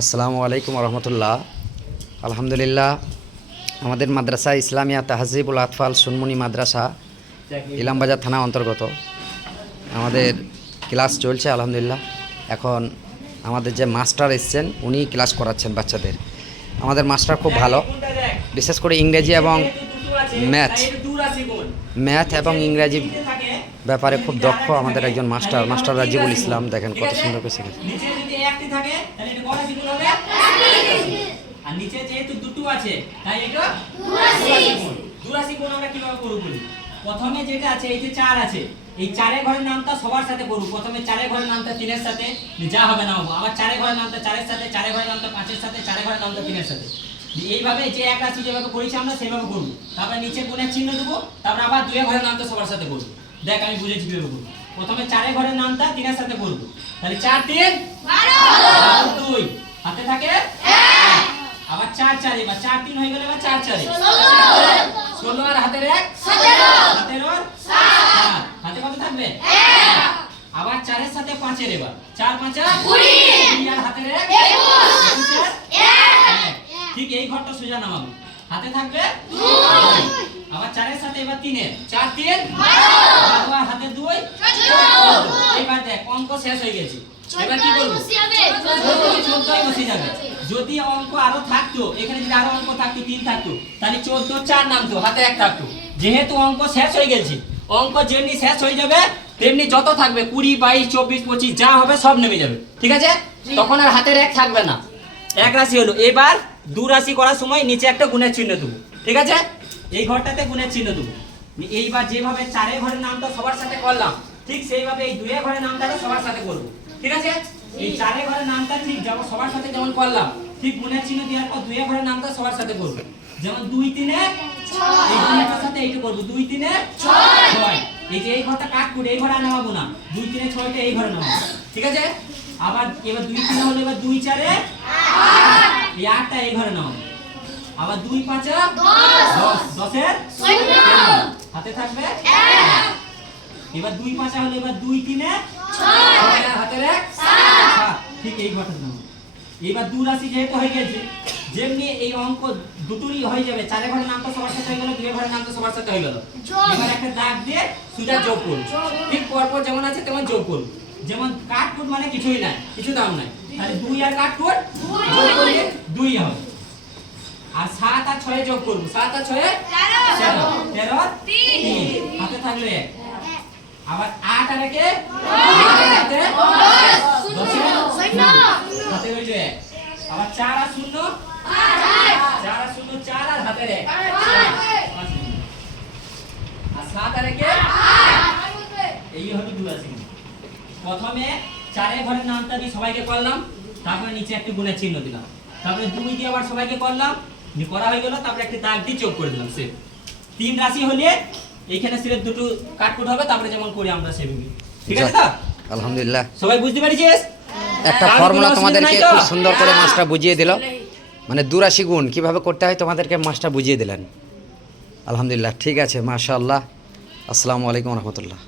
আসসালামু আলাইকুম রহমতুল্লাহ। আলহামদুলিল্লাহ, আমাদের মাদ্রাসা ইসলামিয়া তাহজিবুল আতফাল সুনমুনি মাদ্রাসা ইলামবাজার থানা অন্তর্গত। আমাদের ক্লাস চলছে আলহামদুলিল্লাহ। এখন আমাদের যে মাস্টার এসছেন উনি ক্লাস করাচ্ছেন বাচ্চাদের। আমাদের মাস্টার খুব ভালো, বিশেষ করে ইংরেজি এবং ম্যাথ এবং ইংরেজি ব্যাপারে খুব দক্ষ আমাদের একজন মাস্টার রাজিবুল ইসলাম। দেখেন কত সুন্দর করে শেখাচ্ছে। আর নিচে যেহেতু দুটো আছে তাই এটা 82 গুণ আমরা কিভাবে করব বলি। প্রথমে যেটা আছে এই যে 4 আছে, এই 4 এর ঘরের নামটা সবার সাথে করব। প্রথমে 4 এর ঘরের নামটা 3 এর সাথে, যা হবে না হবে। আবার 4 এর ঘরের নামটা 4 এর সাথে, 4 এর ঘরের নামটা 5 এর সাথে, 4 এর ঘরের নামটা 3 এর সাথে। এইভাবে যে এক রাশি যেভাবে করেছি আমরা সেইভাবে করব। তারপর নিচে গুণের চিহ্ন দেব, তারপর আবার 2 এর ঘরের নামটা সবার সাথে করব। দেখ আমি বুঝেছি কিভাবে করব। প্রথমে 4 এর ঘরের নামটা 3 এর সাথে করব। তাহলে 4 3 12 2 হাতে থাকে 1। আবার 4 4 এবার 4 3 হয়ে গেল, এবার 4 4 16 আর হাতের 1 17 হাতের 7 হাতে কত থাকবে 1। আবার 4 এর সাথে 5 এর, এবার 4 5 20 আর হাতের 1 21 ঠিক এই ঘরটা সোজা নামাবো, হাতে থাকবে 2। আবার 4 এর সাথে এবার 3 এর, 4 3 12 আর হাতে 2 14। এবার দেখ অঙ্ক শেষ হয়ে গেছে, এবার কি করব 14 বসে যাবে। যদি অঙ্ক আরো থাকতো, এখানে যদি আরো অঙ্ক থাকতো 3 থাকতো, তাহলে 14 4 নামতো, হাতে 1 থাকতো। যেহেতু অঙ্ক শেষ হয়ে গেছে, অঙ্ক যেমনি শেষ হয়ে যাবে তেমনি যত থাকবে 20 22 24 25 যা হবে সব নেমে যাবে, ঠিক আছে? তখন আর হাতের 1 থাকবে না, এক রাশি হলো। এবার দু রাশি করার সময় নিচে একটা গুণের চিহ্ন দেবো, ঠিক আছে? এই ঘরটাতে গুণের চিহ্ন দেবো। এইবার যেভাবে 4 এর ঘরের নামটা সবার সাথে করলাম, ঠিক সেইভাবে এই 2 এর ঘরের নামটাও সবার সাথে করব, ঠিক আছে? এই 4 এর ঘরের নামটা ঠিক যেমন সবার সাথে যেমন করলাম, ঠিক গুণের চিহ্ন দেওয়ার পর 2 এর ঘরের নামটা সবার সাথে করব। যেমন 2 3 এ 6 এই দুইটার সাথে এইটা করব, 2 3 এ 6। এই যে এই ঘরটা কাট করে এই ঘরে আর নামাবো না, 2 3 এ 6টা এই ঘরে নামাবো, ঠিক আছে? আবার এবার 2 3 হলো, এবার 2 4 এ 8 এই 8টা এই ঘরে নামাবো। আবার 2 5 এ 10 10 এর 16 হাতে থাকবে 1। এবার 2 5 হলো, এবার 2 3 এ 6 আর হাতের 1 7 ঠিক এই ঘরটা নামাবো। এবার দু রাশি যেহেতু হয়ে গেছে, যেমনি এই অঙ্ক দুটোরই হয়ে যাবে। 4 এর ঘরের নামটা সবার সাথে হয়ে গেল, 2 এর ঘরের নামটা সবার সাথে হয়ে গেল। এবার একটা দাগ দিয়ে সোজা যোগ করব, ঠিক পরপর যেমন আছে তেমন যোগ করব। যেমন কাটকুট মানে কিছুই নাই, কিছু দাম নাই, তাহলে 2 আর কাটকুট যোগ করলে 2 হবে। আর 7 আর 6 যোগ করব, 7 আর 6 13 13 আর 3 হাতে থাকলো 1। আবার 8 আর 1 হাতে 10 হাতে হইলো 1। আবার 4 আর 0 4 আর 0 4 আর হাতের 1 আর 7 আর 1 এই হলো দু রাশি। প্রথমে 4 এর ঘরের নামটা দিয়ে সবাইকে করলাম, তারপরে নিচে একটা গুণের চিহ্ন দিলাম, তারপরে 2 দিয়ে আবার সবাইকে করলাম, নি করা হয়ে গেল, তারপরে একটা দাগ দিয়ে যোগ করে দিলাম। সে 3 রাশি হলে এইখানে সিরের দুটো কাটকুট হবে, তারপরে যেমন করি আমরা সেভাবে, ঠিক আছে? তো আলহামদুলিল্লাহ, সবাই বুঝতে পারছিস? একটা ফর্মুলা তোমাদেরকে খুব সুন্দর করে মাস্টার বুঝিয়ে দিল। মানে 82 গুণ কিভাবে করতে হয় তোমাদেরকে মাস্টার বুঝিয়ে দিলেন। আলহামদুলিল্লাহ, ঠিক আছে, মাশাআল্লাহ। আসসালামু আলাইকুম রহমতুল্লাহ।